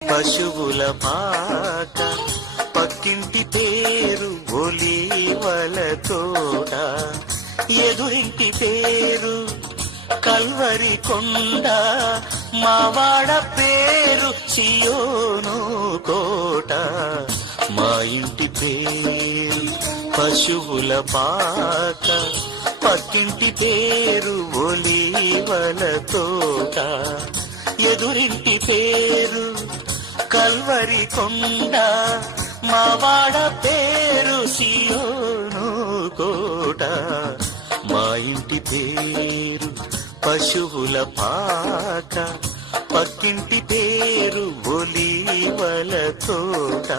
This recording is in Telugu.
పశువుల పాక పక్కింటి పేరు ఒలీవల తోట, ఎదురింటి పేరు కల్వరి కొండ, మావాడ పేరు సియోను కోట. మా ఇంటి పేరు పశువుల పాక పక్కింటి పేరు ఒలీవల తోట, ఎదురింటి పేరు కల్వరి కొండ, మావాడ పేరు సియోను కోట. మా ఇంటి పేరు పశువుల పాక పక్కింటి పేరు ఒలీవల తోట.